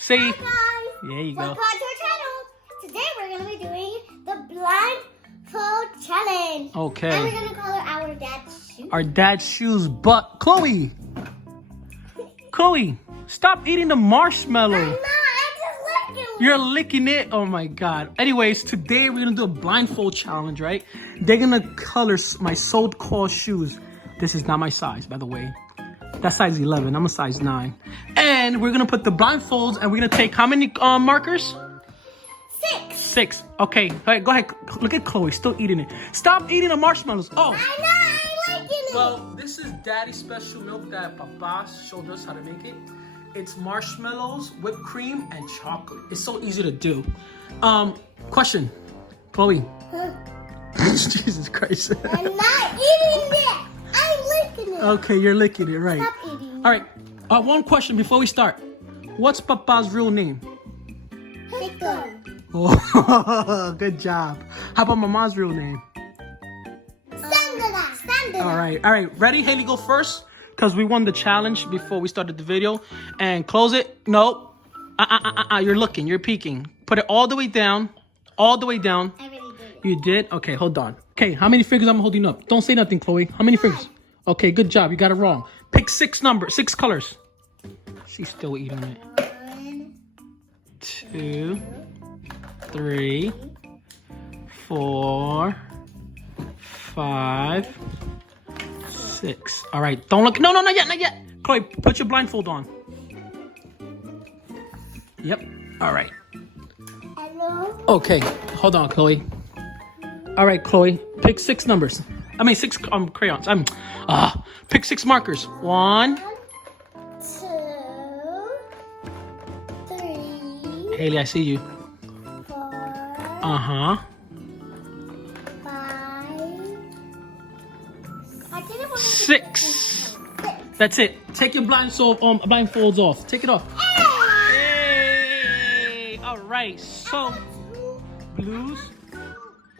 Say. Hi guys. There you go. Welcome back to our channel. Today we're going to be doing the blindfold challenge. Okay. And we're going to color our dad's shoes. Our dad's shoes, but Chloe, stop eating the marshmallow. I'm just licking it. You're licking it. Oh my God. Anyways, today we're gonna do a blindfold challenge, right? They're gonna color my so-called shoes. This is not my size, by the way. That's size 11. I'm a size 9. And we're gonna put the blindfolds, and we're gonna take how many markers? 6. 6. Okay. All right, go ahead. Look at Chloe, still eating it. Stop eating the marshmallows. Oh. I know, I'm liking it. Well, this is Daddy's special milk that Papa showed us how to make it. It's marshmallows, whipped cream, and chocolate. It's so easy to do. Question, Chloe. Huh? Jesus Christ. I'm not eating it. I'm licking it. Okay, you're licking it, right? Stop eating it. All right. One question before we start. What's Papa's real name? Pickle. Oh, good job. How about Mama's real name? Sandra. All right. Ready? Haley, go first. Because we won the challenge before we started the video. And close it. No. You're looking. You're peeking. Put it all the way down. All the way down. I really did. You did? Okay, hold on. Okay, how many fingers I'm holding up? Don't say nothing, Chloe. How many fingers? Okay, good job. You got it wrong. Pick 6 colors. She's still eating it. 1, 2, 3, 4, 5, 6. All right, don't look. No, not yet. Chloe, put your blindfold on. Yep. All right. hello. Okay, hold on, Chloe. All right, Chloe, pick 6 numbers. 6 crayons. Pick 6 markers. 1. 2, 3, Haley, I see you. 4, 5. I didn't want to 6. That's it. Take your blindfolds off. Take it off. Hey! All right. So, blues.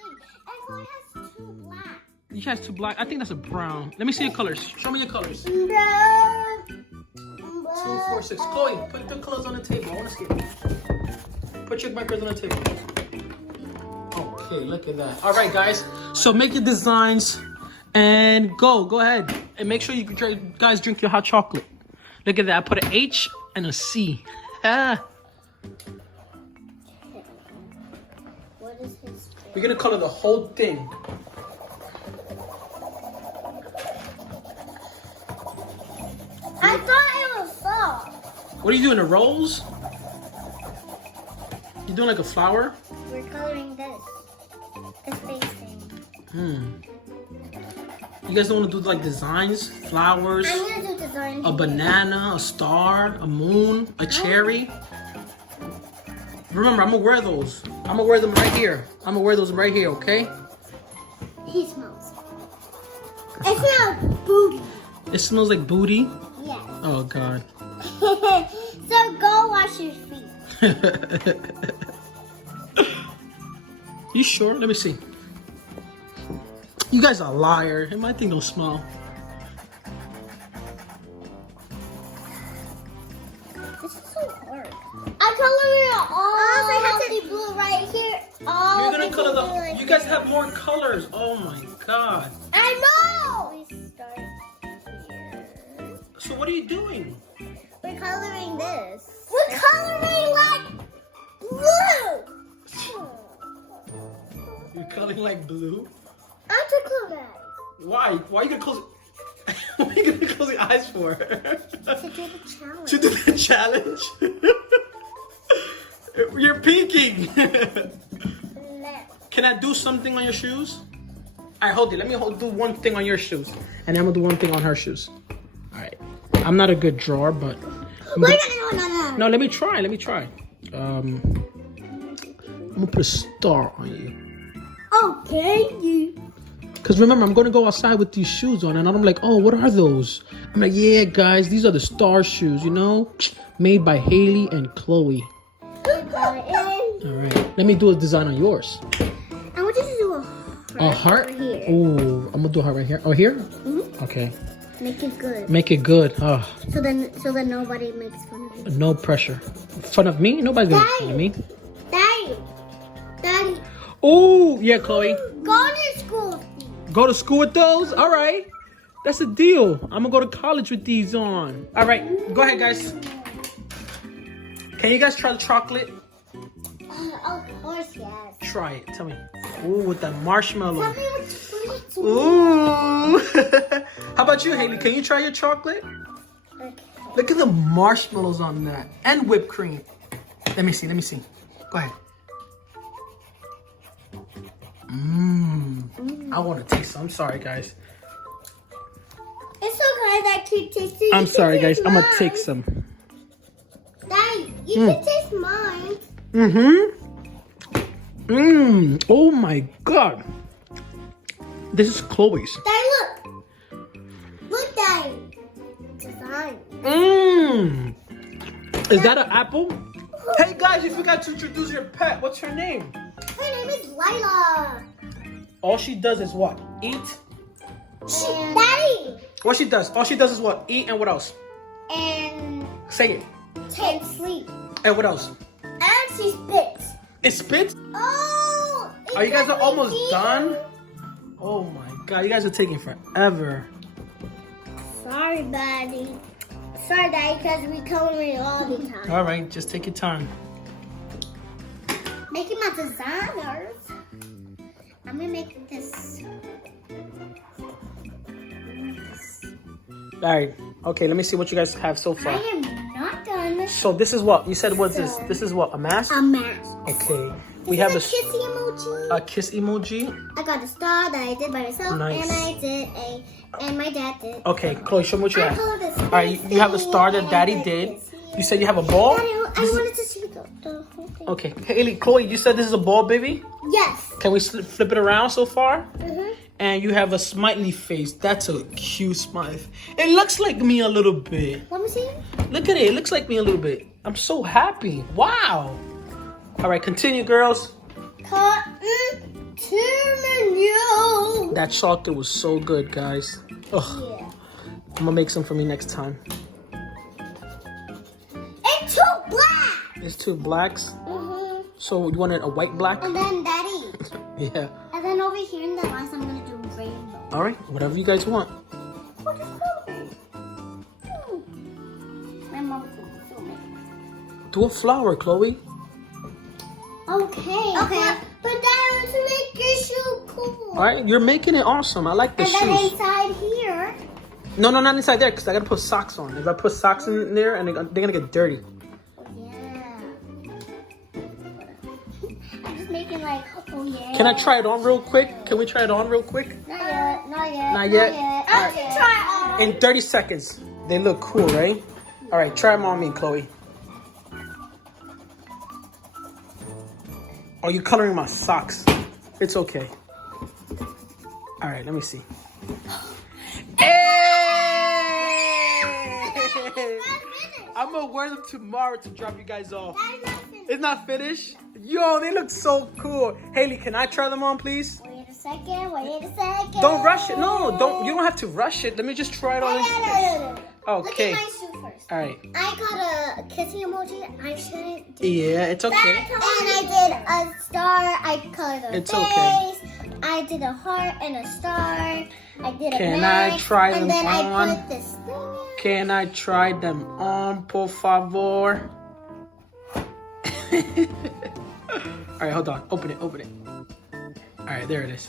And has 2 black. You has 2 black. I think that's a brown. Let me see your colors. Show me your colors. 2, 4, 6. Chloe, put the colors on the table. I want to see it. Put your markers on the table. Okay, look at that. All right, guys. So make your designs and go ahead. And make sure you guys drink your hot chocolate. Look at that. I put an H and a C. Ah. What is his We're going to color the whole thing. I thought it was soft. What are you doing, the rolls? You doing like a flower? We're coloring this. This facing. You guys don't want to do like designs, flowers, I'm gonna do design. a banana, a star, a moon, a cherry. Remember, I'm gonna wear those. I'm gonna wear them right here. I'm gonna wear those right here, okay? He smells. It smells booty. It smells like booty. Yes. Oh God. So go wash your feet. You sure? Let me see. You guys are a liar. My thing don't smell. This is so hard. I'm coloring all the blue right here. All You're gonna color blue the. right You guys here. have more colors. Oh my God. I know. We start here. So what are you doing? We're coloring this. We're coloring like blue. You're coloring like blue. I took close eyes. Why? Why are you gonna close? What are you gonna close your eyes for? To do the challenge. To do the challenge? You're peeking. Can I do something on your shoes? Alright, hold it. Let me do one thing on your shoes. And then I'm gonna do one thing on her shoes. Alright. I'm not a good drawer, but... Wait, no. No, let me try. I'm gonna put a star on you. Okay, you. Because remember, I'm going to go outside with these shoes on, and I'm like, oh, what are those? I'm like, yeah, guys, these are the star shoes, you know? Made by Haley and Chloe. All right, let me do a design on yours. I want you to do a heart. A heart? Right here. Oh, I'm going to do a heart right here. Oh, here? Mm-hmm. Okay. Make it good. Make it good. Oh, So then nobody makes fun of you. no pressure. Fun of me? Nobody's gonna make fun of me. Daddy. Oh, yeah, Chloe. Go to school. Go to school with those? All right. That's a deal. I'm gonna go to college with these on. All right, go ahead, guys. Can you guys try the chocolate? Of course, yes. Try it. Tell me. Ooh, with the marshmallow. Tell me what you Ooh. How about you, Haley? Can you try your chocolate? Okay. Look at the marshmallows on that. And whipped cream. Let me see. Go ahead. I want to taste some. I'm sorry, guys. It's okay that keep tasting. I'm sorry, guys. I'm going to take some. Daddy, you can taste mine. Oh, my God. This is Chloe's. Daddy, look. Look, Daddy. Design. Is that an apple? Hey, guys, you forgot to introduce your pet. What's her name? Her name is Lila. All she does is what? Eat? Daddy. What she does? All she does is what? Eat and what else? And Say it. take sleep. And what else? And she spits. It spits? Oh. Are you guys almost done? Oh my God, you guys are taking forever. Sorry, Daddy. Sorry, Daddy, because we coloring all the time. All right, just take your time. Making my designers. I'm gonna make this. All right. Okay, let me see what you guys have so I far. am not done. So this is what? You said what's this? This is what? A mask? A mask. Okay. We This have is a kissy emoji. a kiss emoji. I got a star that I did by myself, Nice. and I did and my dad did. Okay, Chloe, show me what you I have. colored this. All right, you have the star that Daddy did. You said you have a ball? Daddy, I This is- wanted to see the whole thing. Okay. Haley, Chloe, you said this is a ball, baby? Yes. Can we flip it around so far? Mhm. And you have a smiley face. That's a cute smile. It looks like me a little bit. Let me see. Look at it. It looks like me a little bit. I'm so happy. Wow. All right, continue, girls. Continue. That chocolate was so good, guys. Ugh. Yeah. I'm going to make some for me next time. It's too black. It's two blacks. Mhm. So you wanted a white black? And then Daddy. Yeah. And then over here in the last, I'm gonna do rainbow. All right, whatever you guys want. What is coloring? My mom's gonna film it. Do a flower, Chloe. Okay. Okay. But that to make your shoe cool. All right, you're making it awesome. I like the And then shoes. inside here. No, not inside there, because I got to put socks on. If I put socks in there, and they're going to get dirty. Yeah. I'm just making like, oh yeah. Can I try it on real quick? Can we try it on real quick? Not yet. Not yet. Not yet? I can try it on. In 30 seconds. They look cool, right? All right, try them on me, Chloe. Oh, you coloring my socks. It's okay. All right, let me see. Hey! I'm going to wear them tomorrow to drop you guys off. It's not finished? Yo, they look so cool. Haley, can I try them on, please? Wait a second. Wait a second. Don't rush it. No, don't. You don't have to rush it. Let me just try it on. Okay. Look at my shoe first. All right. I got a kissing emoji. I shouldn't do Yeah, it's okay. And I did a star. I colored a It's face. okay. I did a heart and a star. I did a Can mask, I try them and then on? I put this thing in. Can I try them on, por favor? All right, hold on. Open it. Open it. All right, there it is.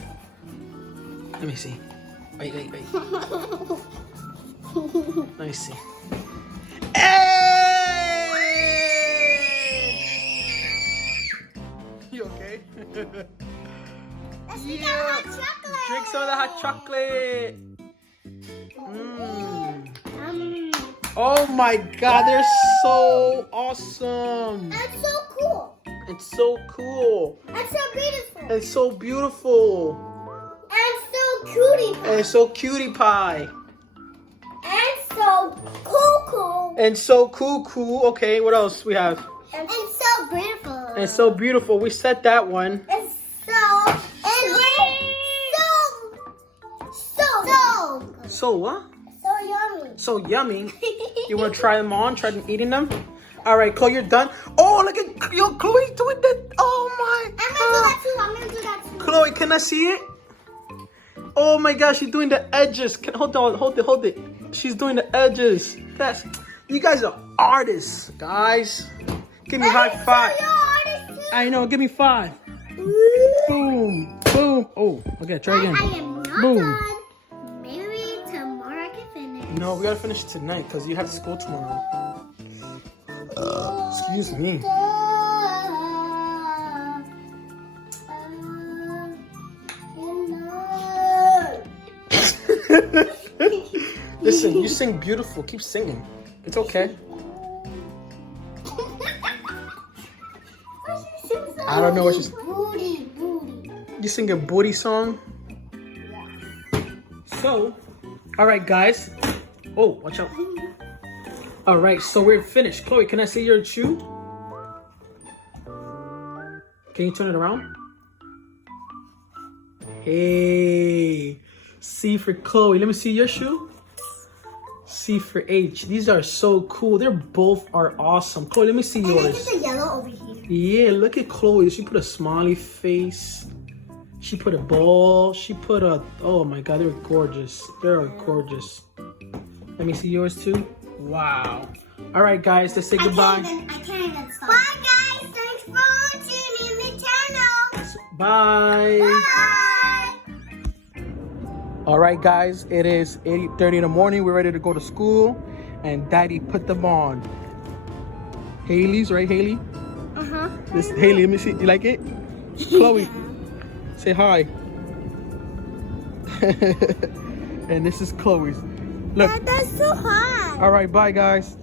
Let me see. Wait. Let me see. Hey! You okay? Let's get hot chocolate. Drink some of the hot chocolate. Oh my God, they're so awesome. That's so cool. It's so cool. That's so beautiful. It's so beautiful. And so cutie. And it's so cutie pie. And so cool. And so cool. Okay, what else we have? And so beautiful. And so beautiful. We said that one. And so. And so. So what? So yummy. So yummy. You want to try them on? Try them eating them? All right, Chloe, you're done. Oh, look at Chloe doing that. Oh my God. I'm gonna do that too. Chloe, can I see it? Oh my gosh, she's doing the edges. Hold it. She's doing the edges. You guys are artists, guys. Give me high five. I know, give me 5. Boom, boom. Oh, okay, try again. I am not done. Maybe tomorrow I can finish. No, we gotta finish tonight because you have school tomorrow. Excuse me. Listen, you sing beautiful. Keep singing. It's okay. I don't know what you're... Booty. You sing a booty song? So, alright guys. Oh, watch out. Alright, so we're finished. Chloe, can I see your shoe? Can you turn it around? Hey. C for Chloe. Let me see your shoe. C for H. These are so cool. They're both are awesome. Chloe, let me see yours. And look at the yellow over here. Yeah, look at Chloe. She put a smiley face. She put a ball. She put a... Oh my God, they're gorgeous. They're gorgeous. Let me see yours too. Wow. All right, guys, let's say goodbye. I can't even stop. Bye, guys. Thanks for watching in the channel. Bye. Bye. All right, guys, it is 8:30 in the morning. We're ready to go to school, and Daddy put them on. Haley's, right, Haley? Uh-huh. This Haley, let me see. You like it? Chloe, say hi. And this is Chloe's. Look. That's so hot. All right, bye, guys.